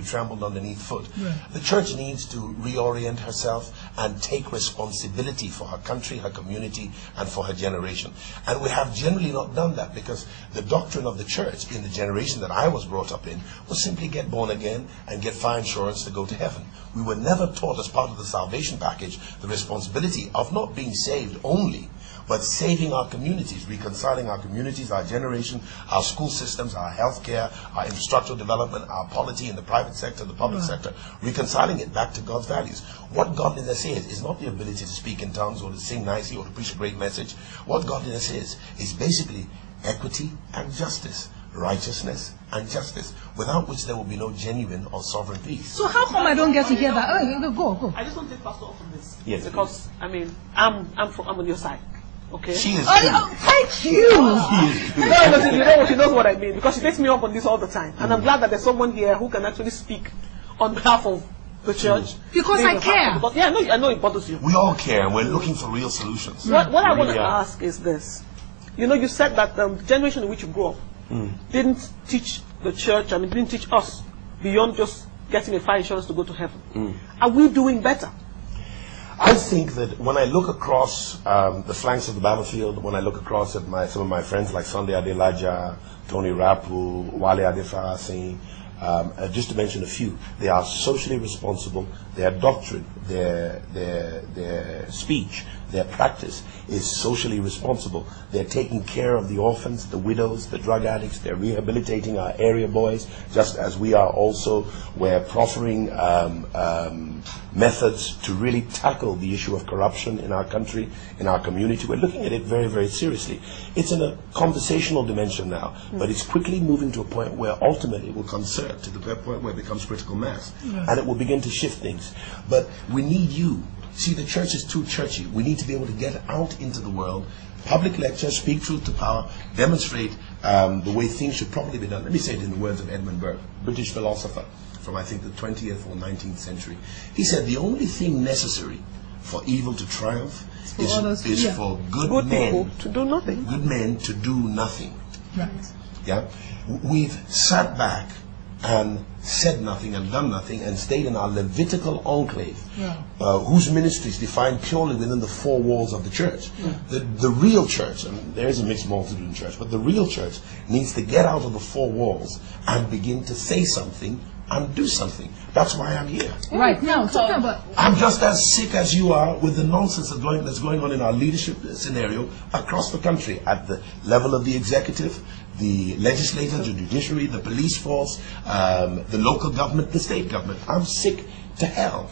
be trampled underneath foot. Right. The church needs to reorient herself and take responsibility for her country, her community, and for her generation. And we have generally not done that, because the doctrine of the church in the generation that I was brought up in was simply get born again and get fire insurance to go to heaven. We were never taught, as part of the salvation package, the responsibility of not being saved only, but saving our communities, reconciling our communities, our generation, our school systems, our healthcare, our infrastructural development, our polity in the private sector, the public sector, reconciling it back to God's values. What godliness is not the ability to speak in tongues or to sing nicely or to preach a great message. What godliness is basically equity and justice, righteousness and justice, without which there will be no genuine or sovereign peace. So how come I don't get to hear that? Oh, go. I just want to take Pastor off from this. Yes, because I mean, I'm on your side. Okay. She is. Thank you. She knows what I mean, because she takes me up on this all the time, and I'm glad that there's someone here who can actually speak on behalf of the church. Because I care. Because, yeah, I know it bothers you. We all care, and we're looking for real solutions. What I want to ask is this: you said that the generation in which you grew up didn't teach the church, and it didn't teach us beyond just getting a fire insurance to go to heaven. Are we doing better? I think that when I look across the flanks of the battlefield, when I look across at some of my friends like Sunday Adelaja, Tony Rapu, Wale Adefarasi, just to mention a few, they are socially responsible. Their doctrine, their speech, their practice is socially responsible. They're taking care of the orphans, the widows, the drug addicts. They're rehabilitating our area boys, just as we are also. We're proffering methods to really tackle the issue of corruption in our country, in our community. We're looking at it very, very seriously. It's in a conversational dimension now, but it's quickly moving to a point where ultimately it will concert to the point where it becomes critical mass, and it will begin to shift things. But we need you. See, the church is too churchy. We need to be able to get out into the world, public lecture, speak truth to power, demonstrate the way things should probably be done. Let me say it in the words of Edmund Burke, British philosopher from, I think, the 20th or 19th century. He said, the only thing necessary for evil to triumph is for good men to do nothing. Good men to do nothing. Right. Yeah? We've sat back and said nothing and done nothing and stayed in our Levitical enclave, whose ministry is defined purely within the four walls of the church. The real church, and there is a mixed multitude in church, but the real church needs to get out of the four walls and begin to say something and do something. That's why I'm here. Right now, talking about. I'm just as sick as you are with the nonsense that's going on in our leadership scenario across the country, at the level of the executive, the legislature, the judiciary, the police force, the local government, the state government. I'm sick to hell.